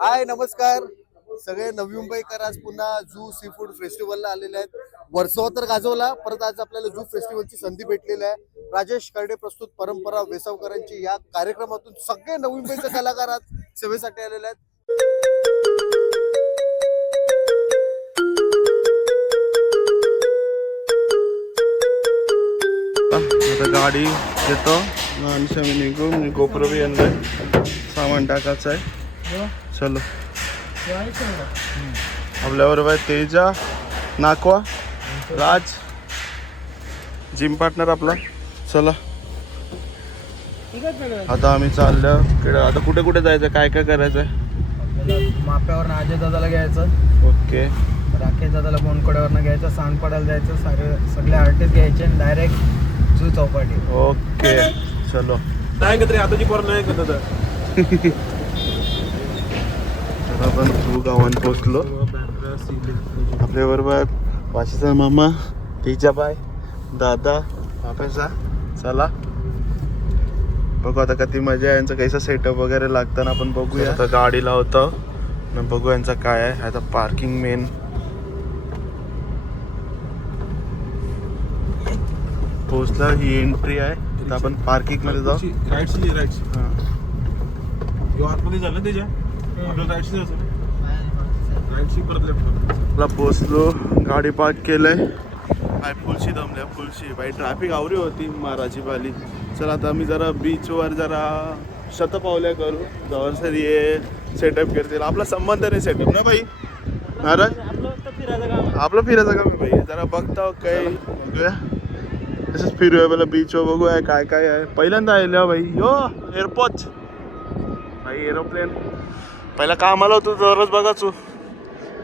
हाय नमस्कार सगळे नवी मुंबईकर आज पुन्हा झू सी फूड फेस्टिवलला आलेले आहेत. वर्सोवा तर गाजवला, परत आज आपल्याला झू फेस्टिवलची संधी भेटलेली आहे. राजेश खर्डे प्रस्तुत परंपरा वेसावकरांची या कार्यक्रमातून सगळे नवी मुंबईचे कलाकार आज सेवेसाठी आलेले आहेत. आता गाडी येतो आणि मी निघू गोप्रो बी आणलाय, सामान टाकायचं आहे. चलो आपल्याबरोबर आहे तेजा, नाकवा, राज, जिम पार्टनर आपला. चला आता आम्ही चाललो. आता कुठे कुठे जायचं, काय काय करायचं आहे? माप्यावरनं अजय दादाला घ्यायचं, ओके. राकेश दादाला बोनकड्यावरनं घ्यायचं, सांडपाड्याला जायचं, सगळे आर्टिस्ट घ्यायचे आणि डायरेक्ट झू चौपाटी. ओके चलो. नाही का तरी आताची पोर नाही का दादा. आपण झू गावात पोचलो. आपल्या बरोबर वाशीचा मामा, तेजाबाई, दादा, बापेसा. चला बघू आता किती मजा आहे. यांचं कैसा सेटअप वगैरे लागताना आपण बघूया. आता गाडी लावतो ना, बघू यांचं काय आहे. आता पार्किंग मेन पोचला. ही एंट्री आहे. तर आपण पार्किंग मध्ये जाऊ. राईटची आतमध्ये झालं त्याच्या आपल्याला राईटशी जायचं. राईटशी परत लेफ्ट. ला पोचलो, गाडी पार्क केलंय. बाय फुलशी दमल्या, फुलशी बाई ट्रॅफिक आवरी होती महाराजी पाली. चला आता आम्ही जरा बीचवर जरा शतपावल्या करू. जवळ ये सेटअप करतील. आपला संबंध नाही सेटअप ना भाई महाराज, आपलं फिरायचं काम आहे भाई. जरा बघता काय बघूया, तसंच फिरूया मला बीचवर, बघूया काय काय आहे. पहिल्यांदा आलो भाई. यो एअरपोर्ट भाई, एरोप्लेन. पहिला कामाला होतो दररोज बघाचो,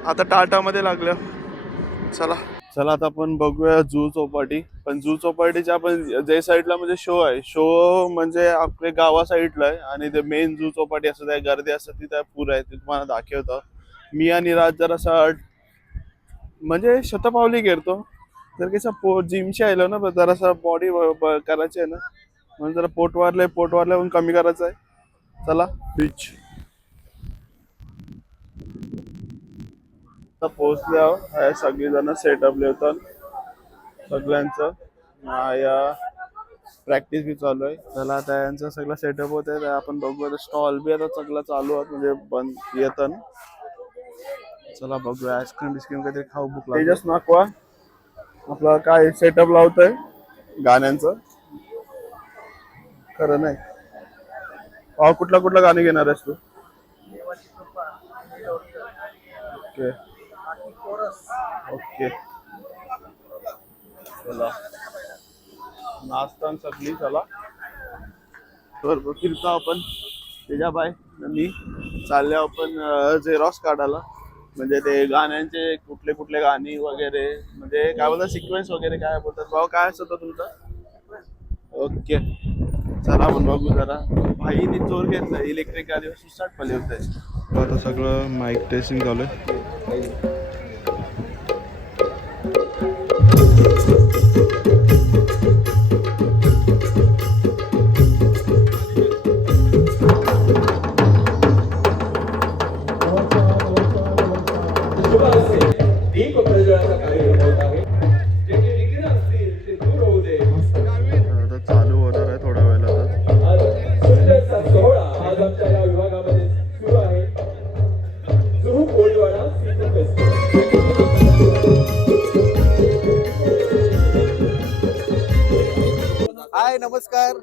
आता टाटामध्ये लागल्या. चला चला आता आपण बघूया झू चौपाटी. पण झू चौपाटीच्या आपण जे साईडला म्हणजे शो आहे, शो म्हणजे आपल्या गावा साईडला आहे. आणि ते मेन झू चौपाटी असं त्या गर्दी असतं तिथे पूर आहे, ते तुम्हाला दाखवतं. मी आणि राज जरासा म्हणजे शतपावली करतो. जर कसं जिमशी आलो ना, जरासा बॉडी करायची आहे ना, म्हणून जरा पोट वारलंय पण कमी करायचं आहे. चला बीच पोहोचल्या. सगळीजण सेटअप लिवतात सगळ्यांचं. या प्रॅक्टिस बी चालू आहे. चला आता यांचं सगळं सेटअप होत आहे. आपण बघूया. स्टॉल बी आता सगळं चालू आहे, म्हणजे बंद येतं. चला बघूया. आईस्क्रीम बिस्क्रीम काहीतरी खाऊ बुक लागली. तेजस नाकवा आपला काय सेटअप लावतोय गाण्यांचं, खरं नाही. कुठला गाणे घेणार आहेस तू? ओके ओके चला नाश्ता सगळी. चला बरोबर फिरतो आपण. तेजाबाई मी चालले आपण झेरॉक्स काढायला, म्हणजे ते गाण्यांचे कुठले कुठले गाणी वगैरे, म्हणजे काय बोलतात सिक्वेन्स वगैरे काय बोलतात. भाऊ काय असतं तुमचं? ओके चला आपण बघू. जरा भाईने जोर घेतला, इलेक्ट्रिक गाडी स्टार्ट पाहिजे होते. आता सगळं माईक टेस्टिंग चालू आहे. चालू होणार आहे थोड्या वेळातच. हाय नमस्कार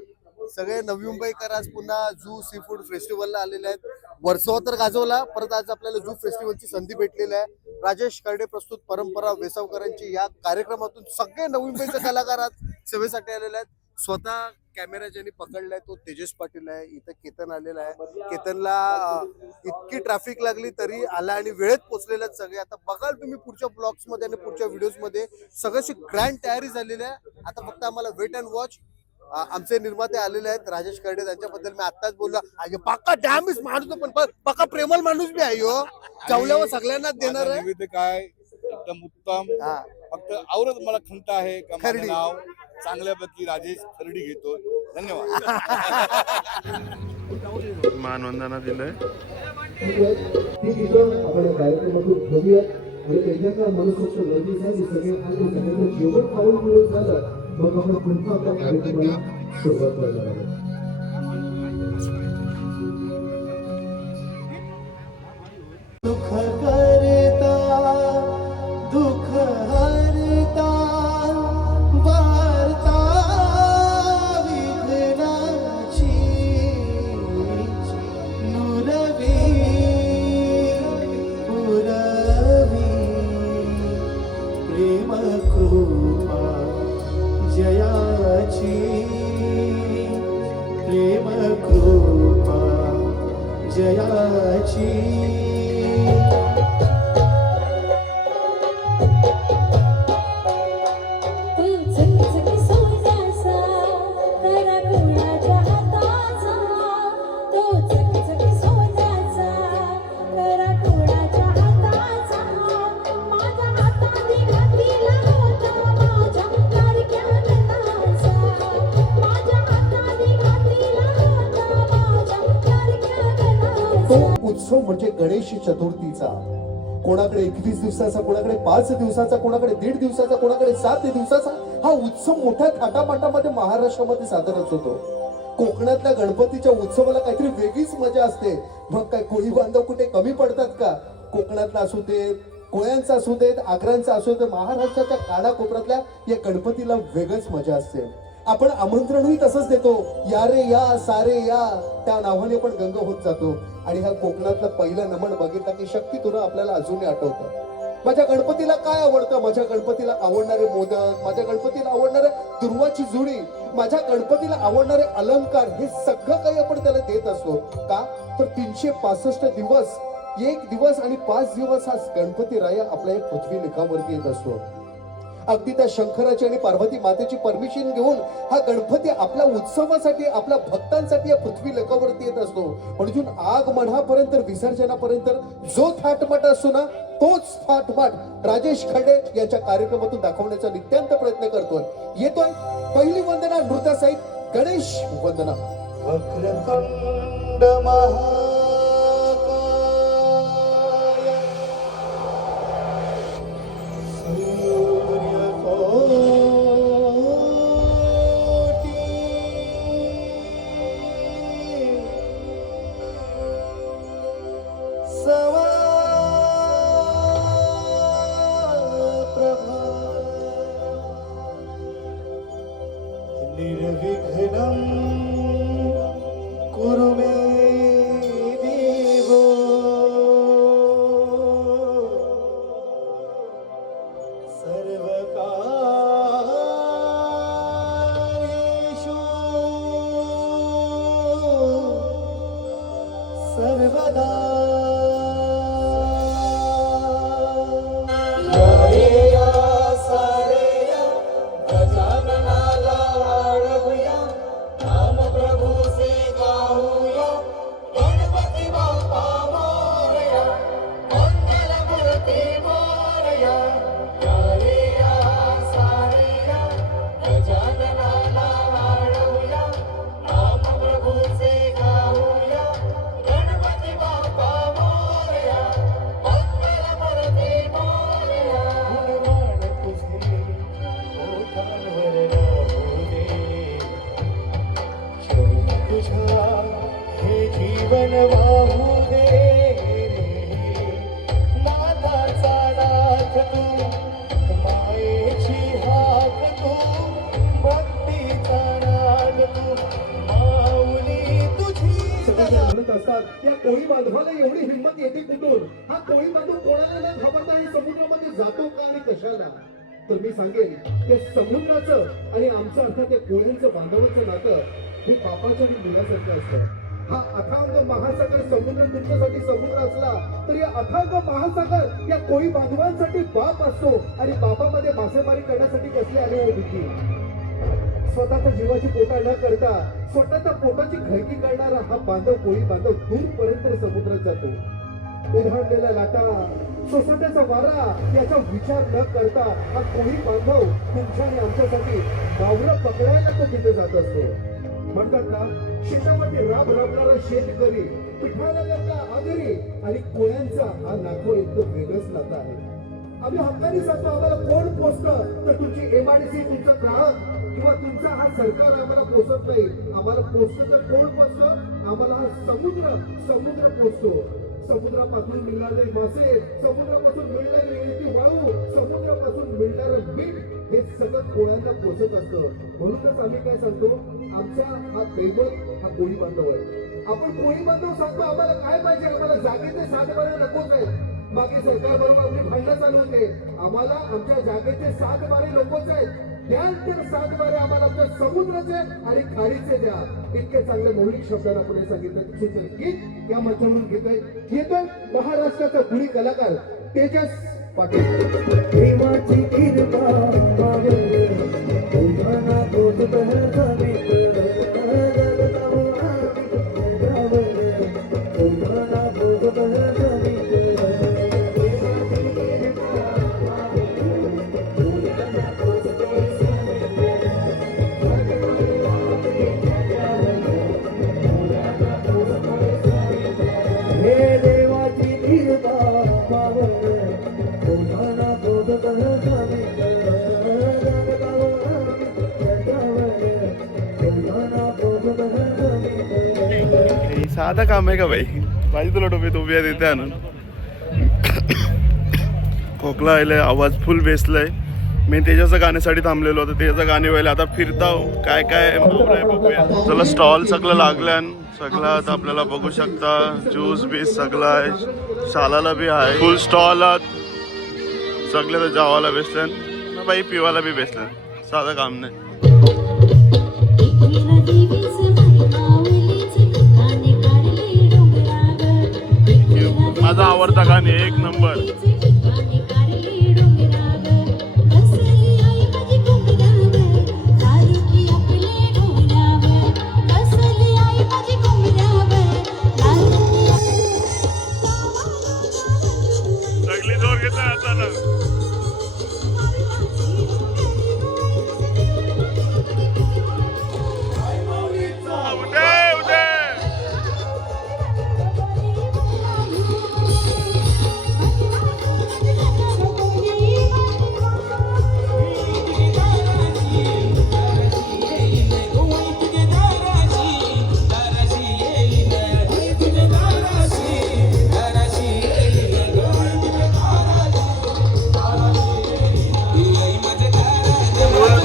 सगळे नवी मुंबईकर आज पुन्हा झू सी फूड फेस्टिवलला आलेले आहेत. वर्सोवा तर गाजवला, परत आज आपल्याला झू फेस्टिवलची संधी भेटलेली आहे. राजेश खर्डे प्रस्तुत परंपरा वेसावकरांची या कार्यक्रमातून सगळे नवी मुंबईचे कलाकार आज सेवेसाठी आलेले आहेत. स्वतः कॅमेरा ज्यांनी पकडलाय तो तेजस पाटील आहे. इथं केतन आलेला आहे. केतनला इतकी ट्रॅफिक लागली तरी आला आणि वेळेत पोहोचलेले आहेत सगळे. आता बघाल तुम्ही पुढच्या ब्लॉग्स मध्ये आणि पुढच्या व्हिडिओज मध्ये सगळ्याची ग्रँड तयारी झालेली आहे. आता फक्त आम्हाला वेट अँड वॉच. आमचे निर्माते आलेले आहेत राजेश खर्डे, त्यांच्याबद्दल मी आताच बोललो. पक्का डॅमेज माणूस, पण पक्का प्रेमल माणूस बी आहे हो. जेवल्यावर सगळ्यांना देणार आहे. काय एकदम उत्तम. फक्त आवडत मला खंत आहे का माझं नाव चांगल्यापैकी राजेश खर्डी घेतो. धन्यवाद. मानवंदना दिलंय. ती चित्र आपण या कार्यक्रमातून बघूयात आणि एकदा मनसोक्त गर्दी झाली सगळे आणि सगळ्यांचं जेवण खाऊन मिळून झालं मग आपण पुन्हा आपल्या कार्यक्रमाला सुरुवात करणार आहोत. दुःख करता दुःख हरता वार्ता विघ्नाची नुरवी पुरवी प्रेम कृपा जयाची प्रेम कृपा जयाची उत्सव म्हणजे गणेश चतुर्थीचा. कोणाकडे 21 दिवसाचा, कोणाकडे 5 दिवसाचा, कोणाकडे 1.5 दिवसाचा, कोणाकडे 7 दिवसाचा हा उत्सव मोठ्या थाटामाटामध्ये महाराष्ट्रामध्ये साजराच होतो. कोकणातल्या गणपतीच्या उत्सवाला काहीतरी वेगळीच मजा असते. मग काय कोळी बांधव कुठे कमी पडतात का? कोकणातला असू दे, कोळ्यांचा असू देत, आग्र्यांचा असू दे, महाराष्ट्राच्या कानाकोपऱ्यातल्या या गणपतीला वेगळच मजा असते. आपण आमंत्रणही तसंच देतो, या रे या सारे या, त्या नावाने पण गंग होत जातो. आणि ह्या कोकणातलं पहिलं नमन बघितलं की शक्ती तुला आपल्याला अजूनही आठवतं. माझ्या गणपतीला काय आवडतं? माझ्या गणपतीला आवडणारे मोदक, माझ्या गणपतीला आवडणारे दुर्वाची जुडी, माझ्या गणपतीला आवडणारे अलंकार, हे सगळं काही आपण त्याला देत असतो. का तर 365 दिवस, 1 दिवस आणि 5 दिवस हा गणपती राया आपल्या या पृथ्वी लेखावरती येत असतो. अगदी त्या शंकराची आणि पार्वती मातेची परमिशन घेऊन हा गणपती आपल्या उत्सवासाठी, आपल्या भक्तांसाठी या पृथ्वी लोकावरती येत असतो. म्हणून आगमनापर्यंत विसर्जनापर्यंत जो थाटमाट असतो ना, तोच थाटमाट राजेश खडे यांच्या कार्यक्रमातून दाखवण्याचा नित्यांत प्रयत्न करतोय. येतोय पहिली वंदना नृत्यासहित गणेश वंदना. वक्रतुंड महाकाय निर्विघ्नं कुरु मे देवो सर्वकार्येषु सर्वदा. हे जीवन वाहू दे नाथाचा नाथ तू, मायेची हाक तू, भक्तीचा नाद तू, माऊली तुझी. म्हणत असतात या कोळी बांधवाला एवढी हिंमत येते कुठून? हा कोळी बांधव कोणाला न घाबरता आणि समुद्रामध्ये जातो का आणि कशाला? तर मी सांगेन ते समुद्राचं आणि आमचं अर्थात त्या कोळ्यांचं बांधवाचं नातं हे बापाच्या आणि मुलासारखं असतं. हा अथांग महासागर समुद्र तुमच्यासाठी समुद्र असला तर या अथांग महासागर या कोळी बांधवांसाठी बाप असतो. आणि बापामध्ये मासेमारी करण्यासाठी कसली आली होती? स्वतःच्या जीवाची पोटा न करता स्वतःच्या पोटाची खळगी करणारा हा बांधव, कोळी बांधव दूरपर्यंत समुद्रात जातो. उधारलेल्या लाटा, सोसाट्याचा वारा याचा विचार न करता हा कोळी बांधव तुमच्या आणि आमच्यासाठी मावळं पकडायला तो तिथे जात असतो. म्हणतात ना, शेतामध्ये राब राबणारा शेतकरी, पिठानगरचा आगरी आणि कोळ्यांचा हा नातो एकदम वेगळंच नातं आहे. आम्ही हक्काने सांगतो, आम्हाला कोण पोचतं तर तुमची एमआयडीसी, तुमचा ग्राहक किंवा तुमचा हा सरकार आम्हाला पोचत नाही. आम्हाला पोचतं तर कोण पोचतं? आम्हाला हा समुद्र पोचतो. समुद्रापासून मिळणारे मासे, समुद्रापासून मिळणारी वाळू, समुद्रापासून मिळणारं मीठ, हे सगळं कोळ्यांना पोचत असतं. म्हणूनच आम्ही काय सांगतो, आमचा हा दैवत हा कोळी बांधव आहे. आपण कोळी बांधव सांगतो, आम्हाला काय पाहिजे? आम्हाला जागेचे सातबारे नकोच आहेत. मागे सरकार बरोबर आपली भांडणं चालू होते. आम्हाला आमच्या जागेचे 7 बारे नकोच आहेत. द्याल तर 7 बारे आम्हाला आमच्या समुद्राचे आणि खाडीचे द्या. इतके चांगले मौलिक शब्दात आपण हे सांगितलं. गीत या मंचावरून घेतोय महाराष्ट्राचा गुणी कलाकार तेजस पाटील. देवाची कृपा साधा काम आहे का बाई? पाहिजे तुला टोपी आहे तिथे आणून. खोकला आलाय, आवाज फुल बेसलाय. मी त्याच्याचं गाण्यासाठी थांबलेलो होतो, त्याचं गाणे व्हायला आता फिरता काय काय बघूया. चला स्टॉल सगळं लागल्यान सगळं आता आपल्याला बघू शकता. ज्यूस बीस सगळं आहे, शालाला बी आहे फुल स्टॉल. सगळे तर जेवायला बेसल्यान बाई, पिवायला बी बेसल्यान. साधं काम नाही. माझा आवडता गाणे 1 नंबर. सगळी जोर घेतला आता ना.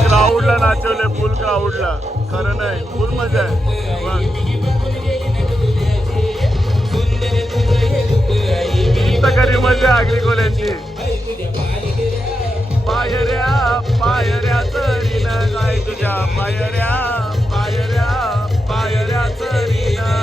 क्राऊडला नाचवले, फुल क्राऊडला. खरं नाही, फुल मजा आहे. खरी मजा आगरी कोल्यांची. पायऱ्या पायऱ्या चरीना काय तुझ्या पायऱ्या पायऱ्या पायऱ्या चरीना.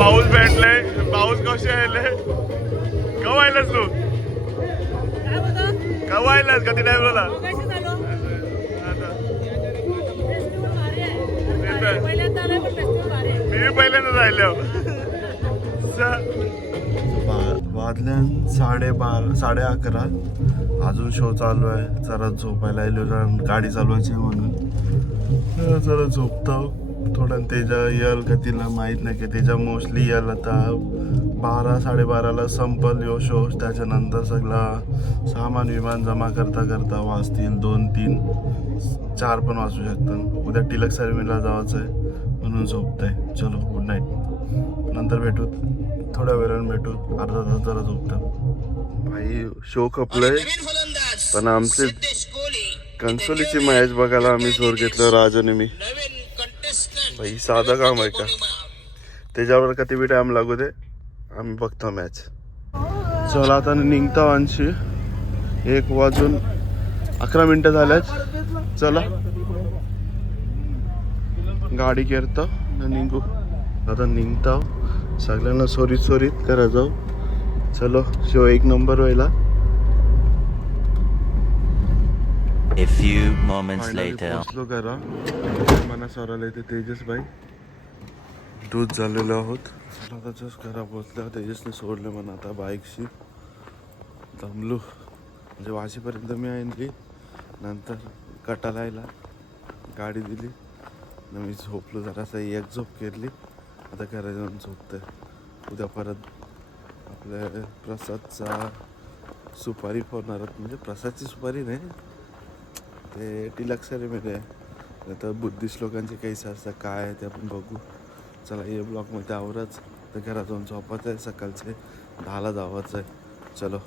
पाऊस भेटले, पाऊस कसे आले? कवायलाच तू कवायलाच कधी नाही बोला. मी पहिल्यांदा राहिलो. वाजल्या 11:30. अजून शो चालू आहे. जरा झोपायला येलो, गाडी चालवायची म्हणून जरा झोपतो. थोडा तेजा यल का तिला माहीत नाही की तेजा मोस्टली यल आता 12-12:30ला संपल यो शो. त्याच्यानंतर सगळा सामान विमान जमा करता करता वाजतील 2-3-4 पण वाजू शकतात. उद्या टिलक सर्विसला जायचं आहे म्हणून झोपतंय. चलो गुड नाईट. नंतर भेटू, थोड्या वेळानं भेटू. अर्धा तास जरा झोपतं. भाई शो खपलंय, पण आमचे कन्सोलीची मॅच बघायला आम्ही जोर घेतलं, राज आणि मी. भाई साधं काम आहे का? त्याच्यावर किती बी टाइम लागू दे, आम्ही बघतो मॅच. चला आता निघतो अंशी. 1:11 झाल्याच. चला गाडी केरतो निघू. आता निघताव सगळ्यांना सोरीत करा जाऊ. चलो शो एक नंबर व्हायला. A few moments later. पोचलो करा मना सरायला येते तेजस भाई दूध झालेलो आहोत. चला आता जस्ट घरा पोचल्या. तेजसने सोडले म्हणा आता बाईकशी. दमलो म्हणजे वाशीपर्यंत मी आणली. नंतर कटाला यायला गाडी दिली. मी झोपलो जरासा एक झोप केली. आता घरा जाऊन झोपतोय. उद्या परत आपल्या प्रसादचा सुपारी फोडणार. म्हणजे प्रसादची सुपारी नाही ते टिलक सेरेमनी आहे. आता बुद्धिस्ट लोकांचे काही असतात काय आहे ते आपण बघू. चला हे ब्लॉगमध्ये आवरच. तर घरात जाऊन झोपायचं आहे. सकाळचे 10ला जावायचं आहे. चलो.